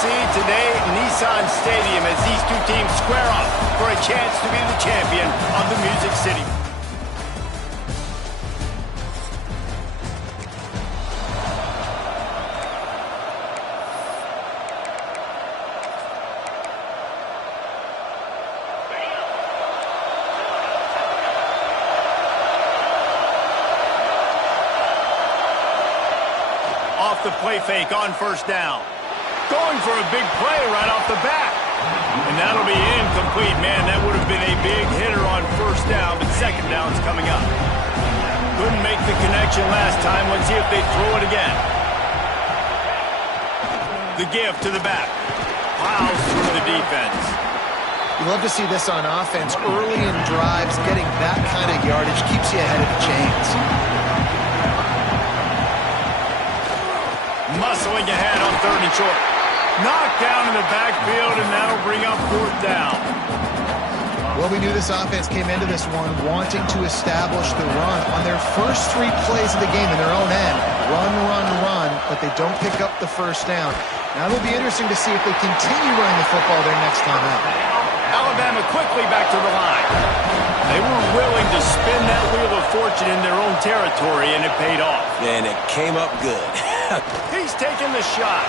see today at Nissan Stadium as these two teams square off for a chance to be the champion of the Music City. Off the play fake on first down. Going for a big play right off the bat. And that'll be incomplete. Man, that would have been a big hitter on first down, but second down's coming up. Couldn't make the connection last time. Let's see if they throw it again. The give to the back. Plows through the defense. You love to see this on offense. Early in drives, getting that kind of yardage keeps you ahead of the chains. Muscling ahead on third and short. Knocked down in the backfield, and that'll bring up fourth down. Well, we knew this offense came into this one wanting to establish the run on their first 3 plays of the game in their own end. Run, run, run, but they don't pick up the first down. Now it'll be interesting to see if they continue running the football their next time out. Alabama quickly back to the line. They were willing to spin that wheel of fortune in their own territory, and it paid off. And it came up good. He's taking the shot.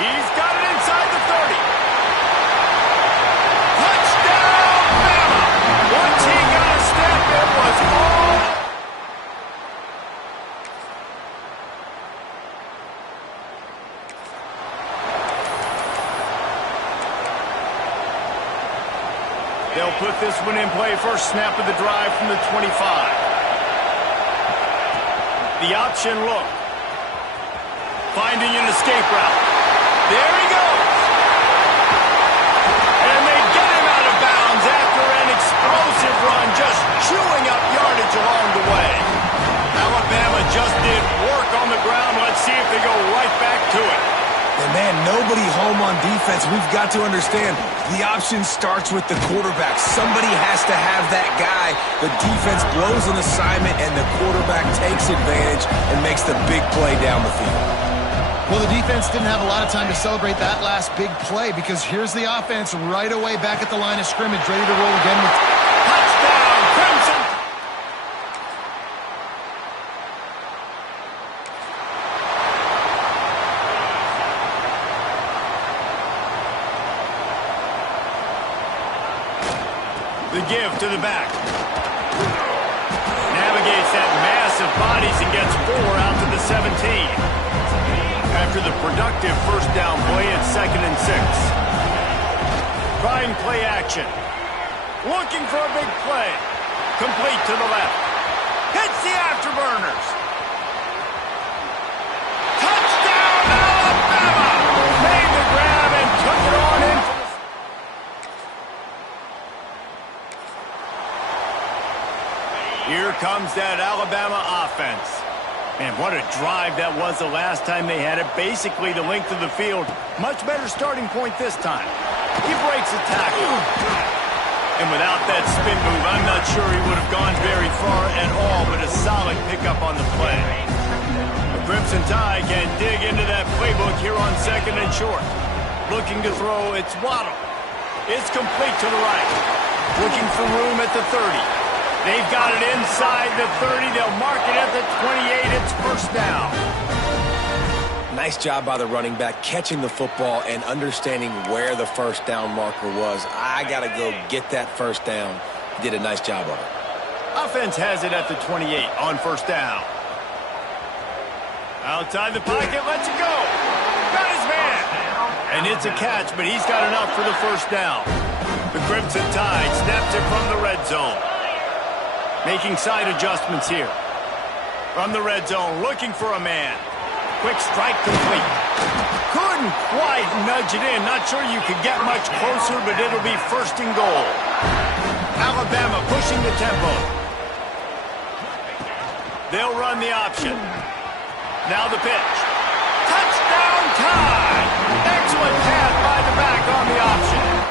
He's got it inside the 30. Touchdown, Bama! Once he got a step, it was all. They'll put this one in play. First snap of the drive from the 25. The option look. Finding an escape route. There he goes. And they get him out of bounds after an explosive run, just chewing up yardage along the way. Alabama just did work on the ground. Let's see if they go right back to it. And man, nobody home on defense. We've got to understand, the option starts with the quarterback. Somebody has to have that guy. The defense blows an assignment, and the quarterback takes advantage and makes the big play down the field. Well, the defense didn't have a lot of time to celebrate that last big play because here's the offense right away back at the line of scrimmage, ready to roll again with touchdown, Crimson. The give to the back. Navigates that mass of bodies and gets 4 out to the 17. After the productive first down play at 2nd and 6. Trying play action. Looking for a big play. Complete to the left. Hits the afterburners. Touchdown, Alabama! Made the grab and took it on in. Here comes that Alabama offense. Man, what a drive that was the last time they had it. Basically the length of the field. Much better starting point this time. He breaks a tackle. And without that spin move, I'm not sure he would have gone very far at all, but a solid pickup on the play. The Crimson Tide can dig into that playbook here on 2nd and short. Looking to throw, it's Waddle. It's complete to the right. Looking for room at the 30. They've got it inside the 30. They'll mark it at the 28. It's first down. Nice job by the running back, catching the football and understanding where the first down marker was. I got to go get that first down. He did a nice job of it. Offense has it at the 28 on first down. Outside the pocket, lets it go. Got his man. And it's a catch, but he's got enough for the first down. The Crimson Tide snaps it from the red zone. Making side adjustments here. From the red zone, looking for a man. Quick strike complete. Couldn't quite nudge it in. Not sure you could get much closer, but it'll be first and goal. Alabama pushing the tempo. They'll run the option. Now the pitch. Touchdown Tide! Excellent pass by the back on the option.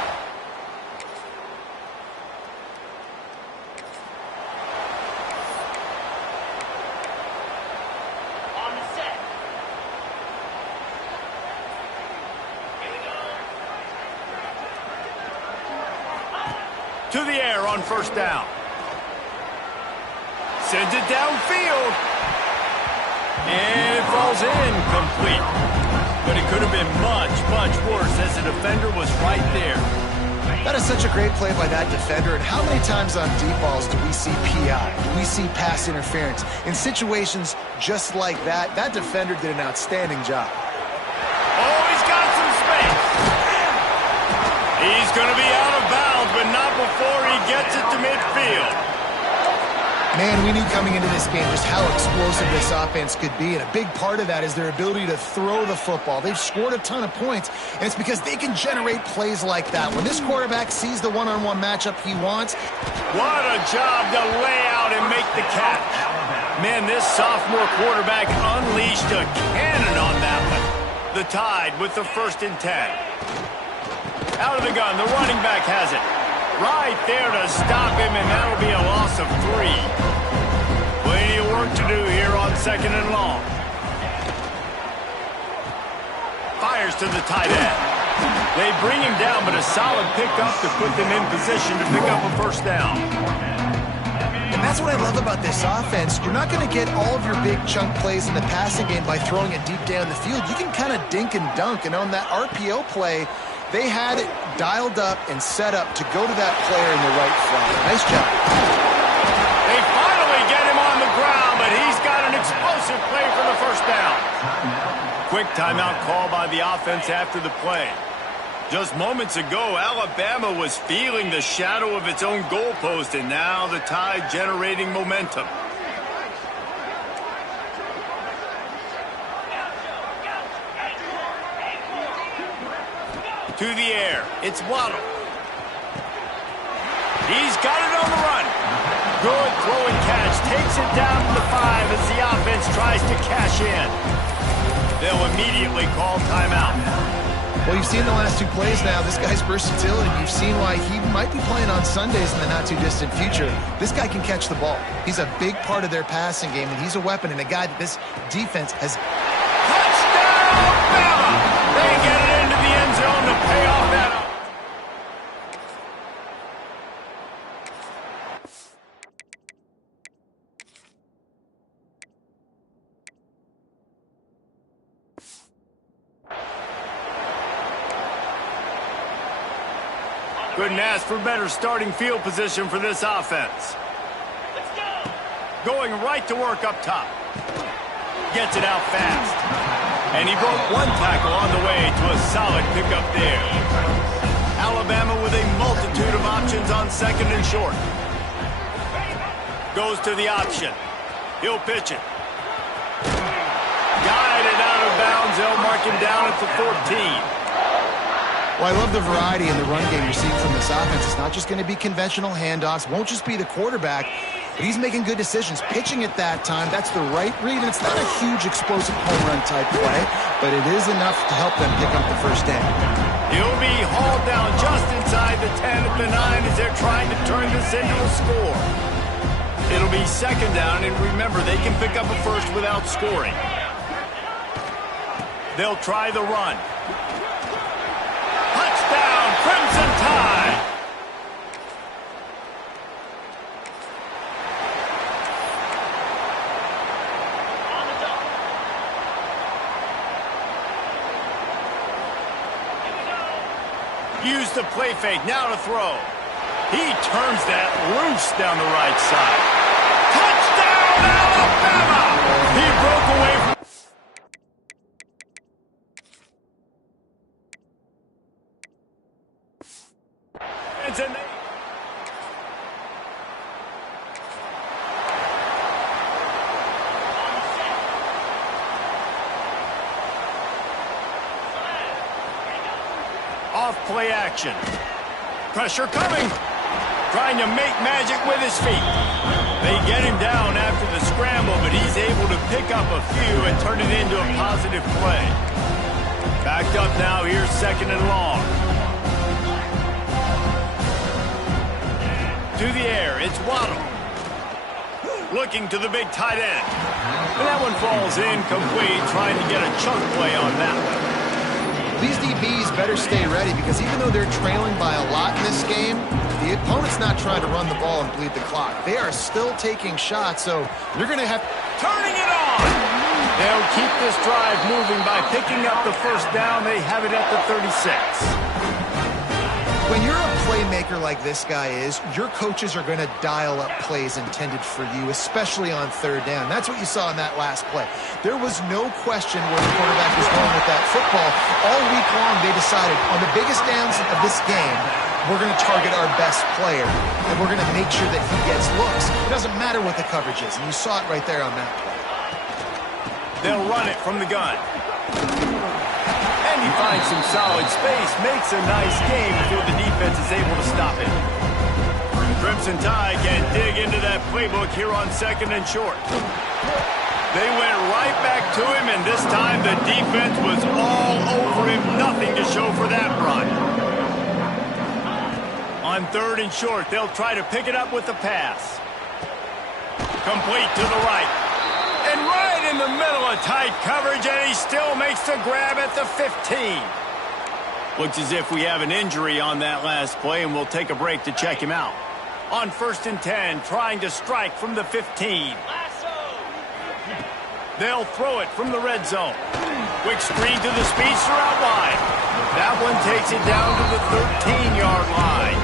To the air on first down. Sends it downfield. And it falls incomplete. But it could have been much, much worse as the defender was right there. That is such a great play by that defender. And how many times on deep balls do we see PI? Do we see pass interference? In situations just like that, that defender did an outstanding job. Oh, he's got some space. He's going to be out of bounds, but not before he gets it to midfield. Man, we knew coming into this game just how explosive this offense could be, and a big part of that is their ability to throw the football. They've scored a ton of points, and it's because they can generate plays like that. When this quarterback sees the one-on-one matchup he wants. What a job to lay out and make the catch. Man, this sophomore quarterback unleashed a cannon on that one. The Tide with the 1st and 10. Out of the gun, the running back has it. Right there to stop him, and that'll be a loss of 3. Plenty of work to do here on 2nd and long. Fires to the tight end. They bring him down, but a solid pickup to put them in position to pick up a 1st down. And that's what I love about this offense. You're not going to get all of your big chunk plays in the passing game by throwing it deep down the field. You can kind of dink and dunk, and on that RPO play, they had it dialed up and set up to go to that player in the right flank. Nice job. They finally get him on the ground, but he's got an explosive play for the 1st down. Quick timeout call by the offense after the play. Just moments ago, Alabama was feeling the shadow of its own goalpost, and now the Tide generating momentum. To the air, it's Waddle. He's got it on the run. Good throw and catch, takes it down to the 5 as the offense tries to cash in. They'll immediately call timeout. Well, you've seen the last 2 plays now. This guy's versatility. You've seen why he might be playing on Sundays in the not-too-distant future. This guy can catch the ball. He's a big part of their passing game, and he's a weapon and a guy that this defense has. Touchdown, Bama! They get it into the end zone to pay off that. Couldn't ask for better starting field position for this offense. Let's go. Going right to work up top. Gets it out fast. And he broke 1 tackle on the way to a solid pickup there. Alabama with a multitude of options on 2nd and short. Goes to the option. He'll pitch it. Guided out of bounds. They'll mark him down at the 14. Well, I love the variety in the run game you're seeing from this offense. It's not just going to be conventional handoffs. Won't just be the quarterback, but he's making good decisions. Pitching at that time, that's the right read. And it's not a huge explosive home run type play, but it is enough to help them pick up the 1st down. He'll be hauled down just inside the 10 at the 9 as they're trying to turn this into a score. It'll be 2nd down, and remember, they can pick up a 1st without scoring. They'll try the run. Touchdown, Crimson Tide! Use the play fake, now to throw. He turns that loose down the right side. Touchdown, Alabama! He broke away from... Off-play action. Pressure coming. Trying to make magic with his feet. They get him down after the scramble, but he's able to pick up a few and turn it into a positive play. Backed up now, here's 2nd and long. To the air, it's Waddle. Looking to the big tight end. And that one falls incomplete, trying to get a chunk play on that one. These DBs better stay ready because even though they're trailing by a lot in this game, the opponent's not trying to run the ball and bleed the clock. They are still taking shots, so you're going to have... Turning it on! They'll keep this drive moving by picking up the first down. They have it at the 36. When you're a playmaker like this guy is, your coaches are going to dial up plays intended for you, especially on third down. That's what you saw in that last play. There was no question where the quarterback was going with that football. All week long, they decided on the biggest downs of this game, we're going to target our best player, and we're going to make sure that he gets looks. It doesn't matter what the coverage is, and you saw it right there on that play. They'll run it from the gun. And he finds some solid space, makes a nice game before the defense is able to stop it. Crimson Tide can dig into that playbook here on 2nd and short. They went right back to him, and this time the defense was all over him. Nothing to show for that run. On 3rd and short, they'll try to pick it up with the pass. Complete to the right. And right in the middle of tight coverage, and he still makes the grab at the 15. Looks as if we have an injury on that last play, and we'll take a break to check him out. On 1st and 10, trying to strike from the 15. They'll throw it from the red zone. Quick screen to the speedster out wide. That one takes it down to the 13-yard line.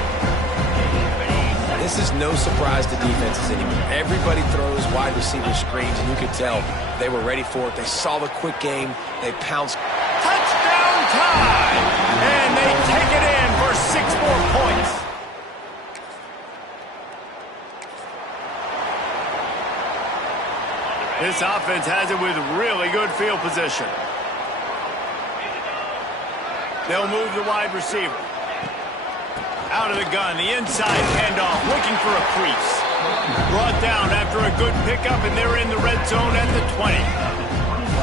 This is no surprise to defenses anymore. Everybody throws wide receiver screens, and you could tell they were ready for it. They saw the quick game. They pounced. Touchdown time! And they take it in for 6 more points. This offense has it with really good field position. They'll move the wide receiver. Out of the gun, the inside handoff, looking for a crease. Brought down after a good pickup, and they're in the red zone at the 20.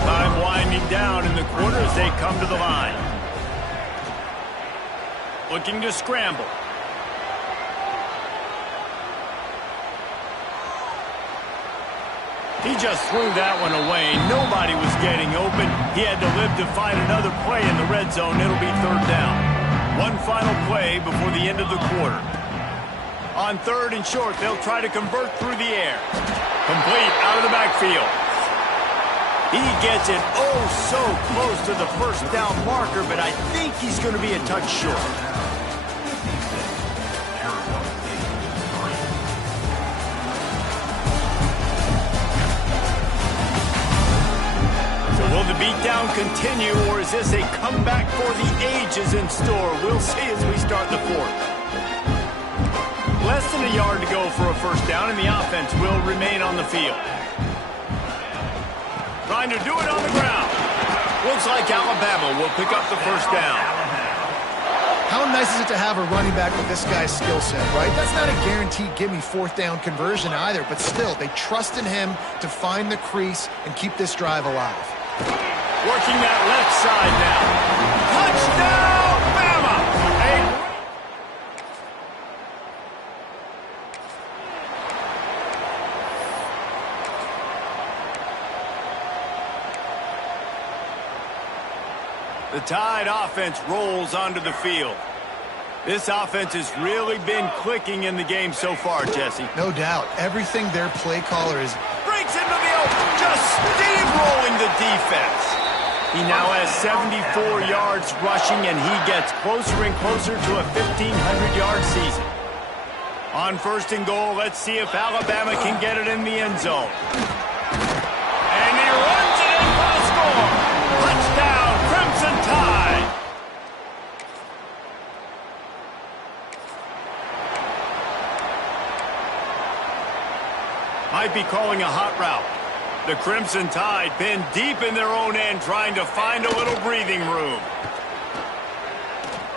Time winding down in the quarter as they come to the line. Looking to scramble. He just threw that one away. Nobody was getting open. He had to live to find another play in the red zone. It'll be 3rd down. One final play before the end of the quarter. On 3rd and short, they'll try to convert through the air. Complete out of the backfield. He gets it oh so close to the first down marker, but I think he's going to be a touch short. Will the beatdown continue, or is this a comeback for the ages in store? We'll see as we start the 4th. Less than a yard to go for a first down, and the offense will remain on the field. Trying to do it on the ground. Looks like Alabama will pick up the first down. How nice is it to have a running back with this guy's skill set, right? That's not a guaranteed give-me 4th down conversion either, but still, they trust in him to find the crease and keep this drive alive. Working that left side now. Touchdown, Bama! The Tide offense rolls onto the field. This offense has really been clicking in the game so far, Jesse. No doubt. Everything their play caller is... Breaks into the open, just steamrolling the defense. He now has 74 yards rushing, and he gets closer and closer to a 1,500-yard season. On 1st and goal, let's see if Alabama can get it in the end zone. And he runs it in for the score. Touchdown, Crimson Tide. Might be calling a hot route. The Crimson Tide pinned deep in their own end, trying to find a little breathing room.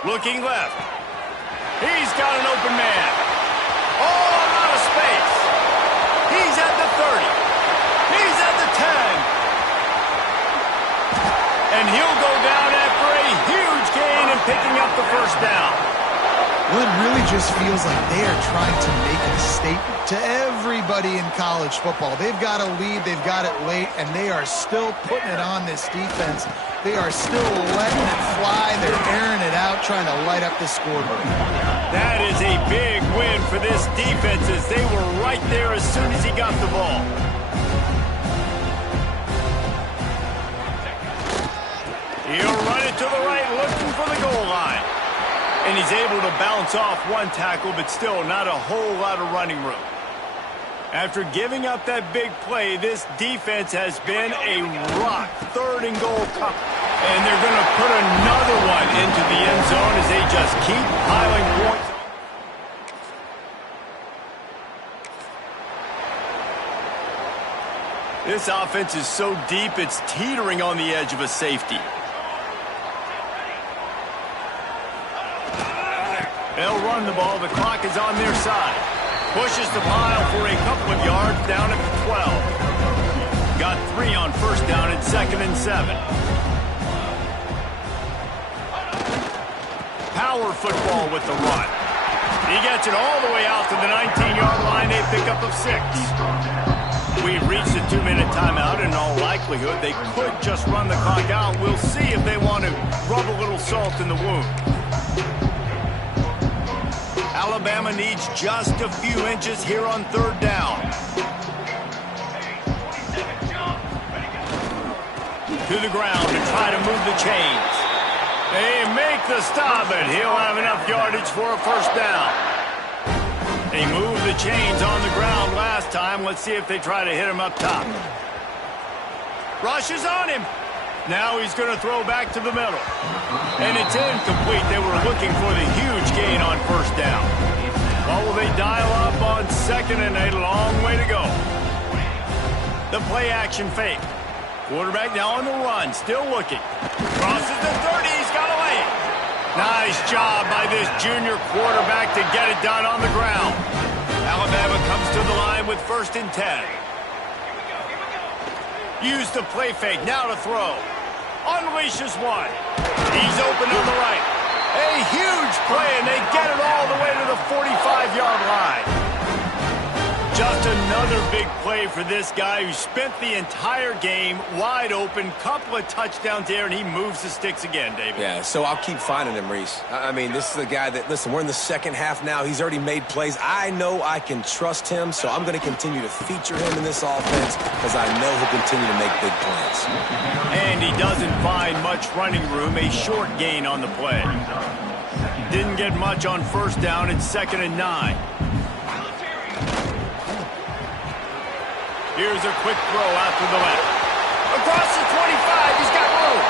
Looking left. He's got an open man. Oh, a lot of space. He's at the 30. He's at the 10. And he'll go down after a huge gain and picking up the first down. Well, it really just feels like they are trying to make a statement to everybody in college football. They've got a lead, they've got it late, and they are still putting it on this defense. They are still letting it fly. They're airing it out, trying to light up the scoreboard. That is a big win for this defense as they were right there as soon as he got the ball. He'll run it to the right, looking for the goal line. And he's able to bounce off one tackle, but still not a whole lot of running room. After giving up that big play, this defense has been a rock. 3rd and goal. And they're going to put another one into the end zone as they just keep piling points. This offense is so deep, it's teetering on the edge of a safety. They'll run the ball. The clock is on their side. Pushes the pile for a couple of yards down at the 12. Got 3 on first down at 2nd and 7. Power football with the run. He gets it all the way out to the 19-yard line. A pickup of 6. We've reached a 2-minute timeout. In all likelihood, they could just run the clock out. We'll see if they want to rub a little salt in the wound. Alabama needs just a few inches here on 3rd down. To the ground to try to move the chains. They make the stop, and he'll have enough yardage for a first down. They moved the chains on the ground last time. Let's see if they try to hit him up top. Rush is on him. Now he's going to throw back to the middle. And it's incomplete. They were looking for the huge gain on first down. Well, will they dial up on 2nd and 8? A long way to go. The play action fake. Quarterback now on the run. Still looking. Crosses the 30. He's got a lane. Nice job by this junior quarterback to get it done on the ground. Alabama comes to the line with 1st and 10. Use the play fake. Now to throw. Unleashes one. He's open on the right. A huge play, and they get it all the way to the 45-yard line. Just another big play for this guy who spent the entire game wide open. Couple of touchdowns there, and he moves the sticks again, David. Yeah, so I'll keep finding him, Reese. I mean, this is the guy that, listen, we're in the second half now. He's already made plays. I know I can trust him, so I'm going to continue to feature him in this offense because I know he'll continue to make big plays. And he doesn't find much running room. A short gain on the play. Didn't get much on first down. It's 2nd and 9. Here's a quick throw out to the left. Across the 25, he's got room.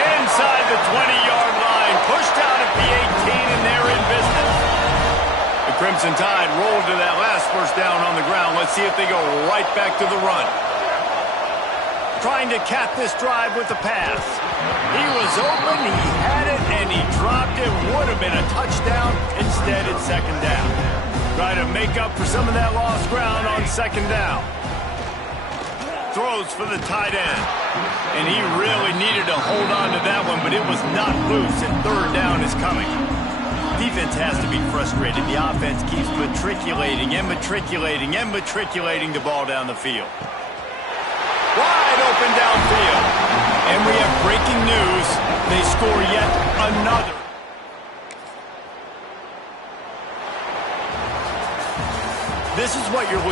Inside the 20-yard line, pushed out at the 18, and they're in business. The Crimson Tide rolled to that last first down on the ground. Let's see if they go right back to the run. Trying to cap this drive with the pass. He was open, he had it, and he dropped it. Would have been a touchdown. Instead, it's 2nd down. Try to make up for some of that lost ground on 2nd down. Throws for the tight end. And he really needed to hold on to that one, but it was not loose, and 3rd down is coming. Defense has to be frustrated. The offense keeps matriculating and matriculating and matriculating the ball down the field. Wide open downfield. And we have breaking news. They score yet another. This is what you're looking